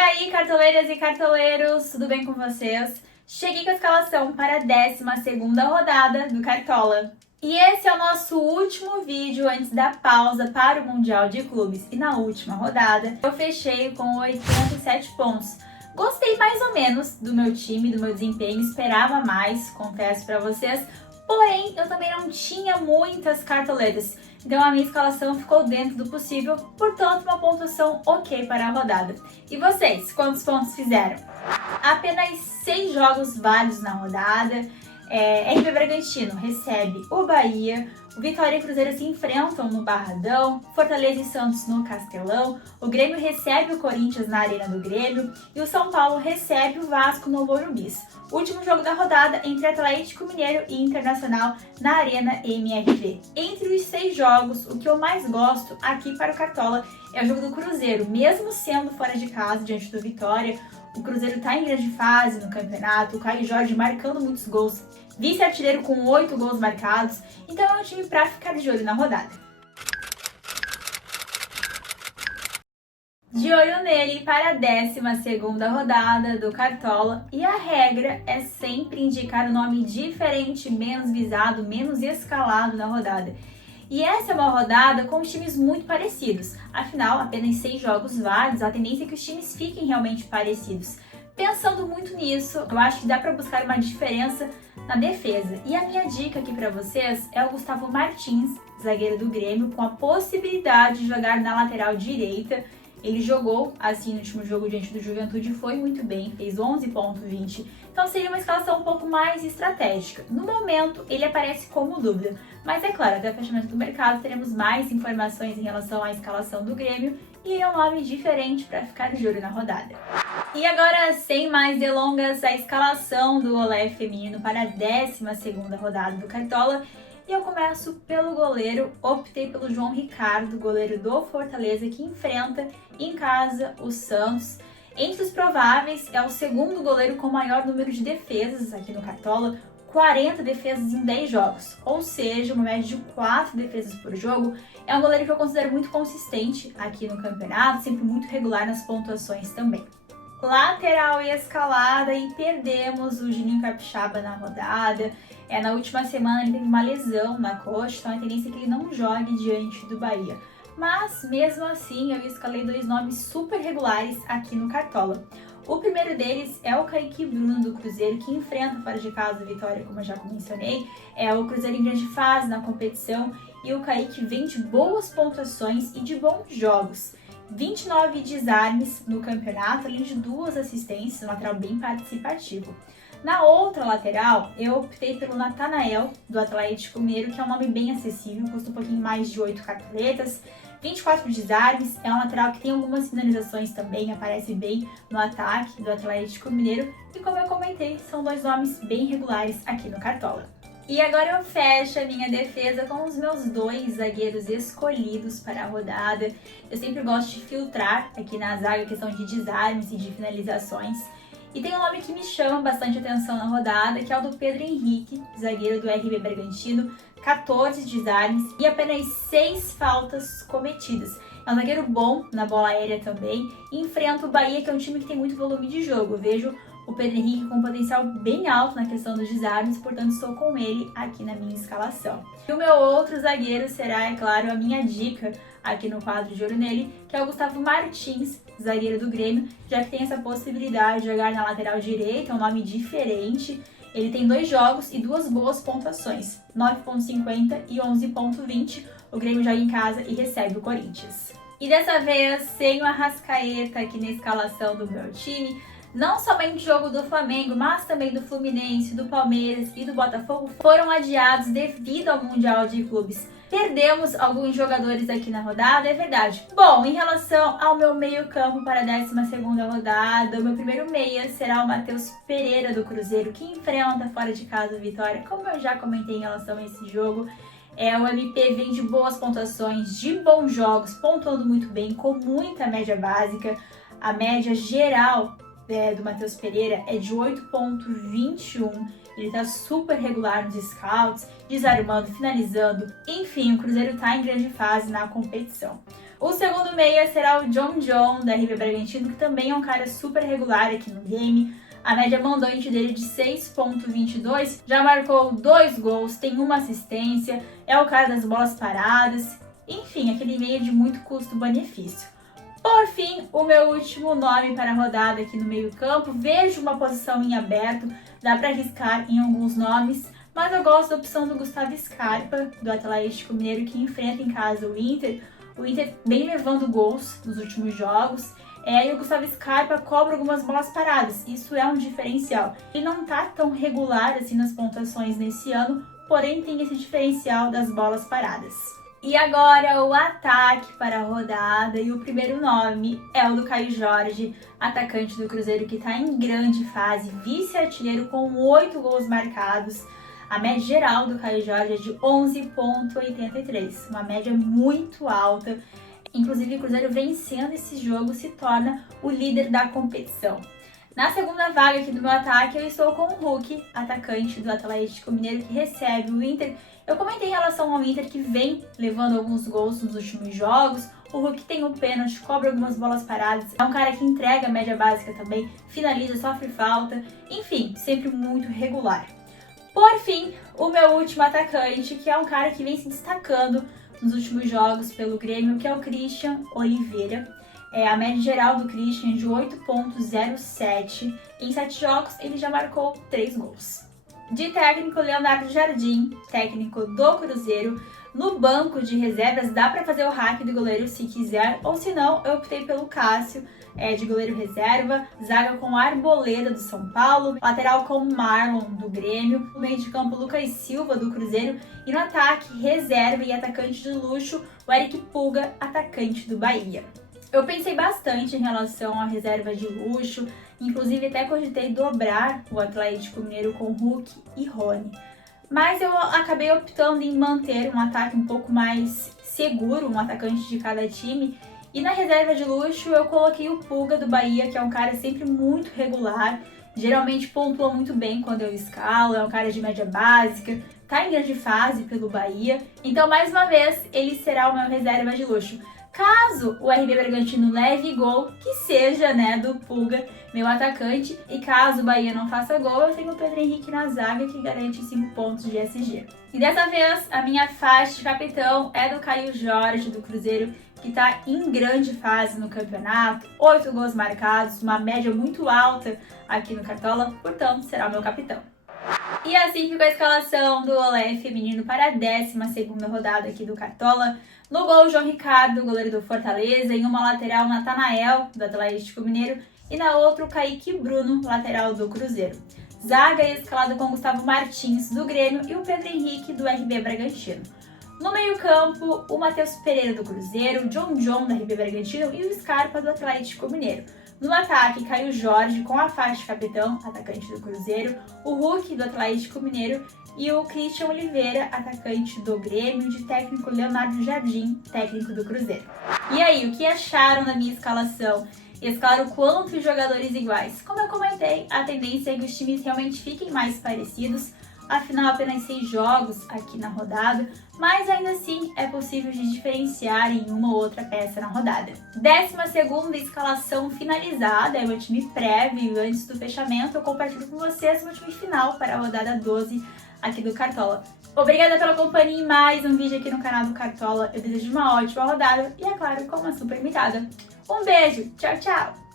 aí, cartoleiras e cartoleiros, tudo bem com vocês? Cheguei com a escalação para a 12ª rodada do Cartola. E esse é o nosso último vídeo antes da pausa para o Mundial de Clubes. E na última rodada, eu fechei com 87 pontos. Gostei mais ou menos do meu time, do meu desempenho, esperava mais, confesso para vocês. Porém, eu também não tinha muitas cartoletas. Então a minha escalação ficou dentro do possível, portanto uma pontuação ok para a rodada. E vocês, quantos pontos fizeram? Apenas 6 jogos válidos na rodada. RB Bragantino recebe o Bahia, o Vitória e Cruzeiro se enfrentam no Barradão, Fortaleza e Santos no Castelão, o Grêmio recebe o Corinthians na Arena do Grêmio e o São Paulo recebe o Vasco no Morumbis. Último jogo da rodada entre Atlético Mineiro e Internacional na Arena MRV. Entre os 6 jogos, o que eu mais gosto aqui para o Cartola é o jogo do Cruzeiro, mesmo sendo fora de casa diante do Vitória. O Cruzeiro está em grande fase no campeonato, o Caio Jorge marcando muitos gols, vice-artilheiro com 8 gols marcados, então é um time para ficar de olho na rodada. De olho nele para a 12ª rodada do Cartola, e a regra é sempre indicar o nome diferente, menos visado, menos escalado na rodada. E essa é uma rodada com times muito parecidos, afinal, apenas 6 jogos válidos, a tendência é que os times fiquem realmente parecidos. Pensando muito nisso, eu acho que dá para buscar uma diferença na defesa. E a minha dica aqui para vocês é o Gustavo Martins, zagueiro do Grêmio, com a possibilidade de jogar na lateral direita. Ele jogou assim no último jogo diante do Juventude, foi muito bem, fez 11,20. Então seria uma escalação um pouco mais estratégica. No momento, ele aparece como dúvida. Mas é claro, até o fechamento do mercado teremos mais informações em relação à escalação do Grêmio e é um nome diferente para ficar de olho na rodada. E agora, sem mais delongas, a escalação do Olé feminino para a 12ª rodada do Cartola. E eu começo pelo goleiro, optei pelo João Ricardo, goleiro do Fortaleza, que enfrenta em casa o Santos. Entre os prováveis, é o segundo goleiro com maior número de defesas aqui no Cartola, 40 defesas em 10 jogos, ou seja, uma média de 4 defesas por jogo. É um goleiro que eu considero muito consistente aqui no campeonato, sempre muito regular nas pontuações também. Lateral e escalada, e perdemos o Juninho Capixaba na rodada. Na última semana ele teve uma lesão na coxa, então a tendência é que ele não jogue diante do Bahia. Mas mesmo assim eu escalei 2 nomes super regulares aqui no Cartola. O primeiro deles é o Kaique Bruno do Cruzeiro, que enfrenta fora de casa a Vitória, como eu já mencionei. É o Cruzeiro em grande fase na competição e o Kaique vem de boas pontuações e de bons jogos. 29 desarmes no campeonato, além de 2 assistências, um lateral bem participativo. Na outra lateral, eu optei pelo Natanael, do Atlético Mineiro, que é um nome bem acessível, custa um pouquinho mais de 8 cartoletas, 24 desarmes, é um lateral que tem algumas finalizações também, aparece bem no ataque do Atlético Mineiro, e como eu comentei, são 2 nomes bem regulares aqui no Cartola. E agora eu fecho a minha defesa com os meus 2 zagueiros escolhidos para a rodada. Eu sempre gosto de filtrar aqui na zaga a questão de desarmes e de finalizações. E tem um nome que me chama bastante atenção na rodada, que é o do Pedro Henrique, zagueiro do RB Bragantino, 14 desarmes e apenas 6 faltas cometidas. É um zagueiro bom na bola aérea também, e enfrenta o Bahia, que é um time que tem muito volume de jogo. Eu vejo o Pedro Henrique com um potencial bem alto na questão dos desarmes, portanto estou com ele aqui na minha escalação. E o meu outro zagueiro será, é claro, a minha dica aqui no quadro de olho nele, que é o Gustavo Martins, zagueiro do Grêmio, já que tem essa possibilidade de jogar na lateral direita, é um nome diferente. Ele tem 2 jogos e 2 boas pontuações, 9,50 e 11,20. O Grêmio joga em casa e recebe o Corinthians. E dessa vez, sem o Arrascaeta aqui na escalação do meu time, não somente o jogo do Flamengo, mas também do Fluminense, do Palmeiras e do Botafogo foram adiados devido ao Mundial de Clubes. Perdemos alguns jogadores aqui na rodada, é verdade. Bom, em relação ao meu meio-campo para a 12ª rodada, o meu primeiro meia será o Matheus Pereira do Cruzeiro, que enfrenta fora de casa a Vitória. Como eu já comentei em relação a esse jogo, o MP vem de boas pontuações, de bons jogos, pontuando muito bem, com muita média básica. A média geral do Matheus Pereira é de 8,21. Ele tá super regular nos scouts, desarmando, finalizando. Enfim, o Cruzeiro tá em grande fase na competição. O segundo meia será o John, da RB Bragantino, que também é um cara super regular aqui no game. A média mandante dele de 6,22, já marcou 2 gols, tem uma assistência, é o cara das bolas paradas. Enfim, aquele meia de muito custo-benefício. Por fim, o meu último nome para a rodada aqui no meio-campo. Vejo uma posição em aberto, dá para arriscar em alguns nomes, mas eu gosto da opção do Gustavo Scarpa, do Atlético Mineiro, que enfrenta em casa o Inter. O Inter bem levando gols nos últimos jogos. E o Gustavo Scarpa cobra algumas bolas paradas. Isso é um diferencial. Ele não tá tão regular assim nas pontuações nesse ano, porém tem esse diferencial das bolas paradas. E agora o ataque para a rodada, e o primeiro nome é o do Caio Jorge, atacante do Cruzeiro que está em grande fase, vice-artilheiro com 8 gols marcados. A média geral do Caio Jorge é de 11,83, uma média muito alta. Inclusive, o Cruzeiro vencendo esse jogo se torna o líder da competição. Na segunda vaga aqui do meu ataque, eu estou com o Hulk, atacante do Atlético Mineiro, que recebe o Inter. Eu comentei em relação ao Inter, que vem levando alguns gols nos últimos jogos. O Hulk tem um pênalti, cobra algumas bolas paradas. É um cara que entrega a média básica também, finaliza, sofre falta. Enfim, sempre muito regular. Por fim, o meu último atacante, que é um cara que vem se destacando nos últimos jogos pelo Grêmio, que é o Christian Oliveira. A média geral do Christian é de 8,07. Em 7 jogos, ele já marcou 3 gols. De técnico, Leonardo Jardim, técnico do Cruzeiro. No banco de reservas, dá para fazer o hack do goleiro se quiser, ou se não, eu optei pelo Cássio, de goleiro reserva. Zaga com Arboleda, do São Paulo. Lateral com Marlon, do Grêmio. No meio de campo, Lucas Silva, do Cruzeiro. E no ataque, reserva e atacante de luxo, o Eric Pulga, atacante do Bahia. Eu pensei bastante em relação à reserva de luxo, inclusive até cogitei dobrar o Atlético Mineiro com Hulk e Rony. Mas eu acabei optando em manter um ataque um pouco mais seguro, um atacante de cada time. E na reserva de luxo eu coloquei o Pulga do Bahia, que é um cara sempre muito regular, geralmente pontua muito bem quando eu escalo, é um cara de média básica, tá em grande fase pelo Bahia. Então, mais uma vez, ele será o meu reserva de luxo. Caso o RB Bragantino leve gol, que seja, do Pulga, meu atacante. E caso o Bahia não faça gol, eu tenho o Pedro Henrique na zaga, que garante 5 pontos de SG. E dessa vez, a minha faixa de capitão é do Caio Jorge, do Cruzeiro, que está em grande fase no campeonato. 8 gols marcados, uma média muito alta aqui no Cartola, portanto, será o meu capitão. E assim ficou a escalação do Olé feminino para a 12ª rodada aqui do Cartola. No gol, João Ricardo, goleiro do Fortaleza. Em uma lateral, Natanael, do Atlético Mineiro. E na outra, o Kaique Bruno, lateral do Cruzeiro. Zaga escalada com Gustavo Martins, do Grêmio, e o Pedro Henrique, do RB Bragantino. No meio-campo, o Matheus Pereira, do Cruzeiro, John, da RB Bragantino, e o Scarpa, do Atlético Mineiro. No ataque, Caio Jorge, com a faixa de capitão, atacante do Cruzeiro, o Hulk, do Atlético Mineiro, e o Christian Oliveira, atacante do Grêmio, de técnico Leonardo Jardim, técnico do Cruzeiro. E aí, o que acharam da minha escalação? E, claro, quantos jogadores iguais? Como eu comentei, a tendência é que os times realmente fiquem mais parecidos. Afinal, apenas 6 jogos aqui na rodada, mas ainda assim é possível de diferenciar em uma ou outra peça na rodada. 12ª escalação finalizada, é o meu time prévio. Antes do fechamento, eu compartilho com vocês o meu time final para a rodada 12 aqui do Cartola. Obrigada pela companhia em mais um vídeo aqui no canal do Cartola. Eu desejo uma ótima rodada e, é claro, com uma super mirada. Um beijo, tchau, tchau!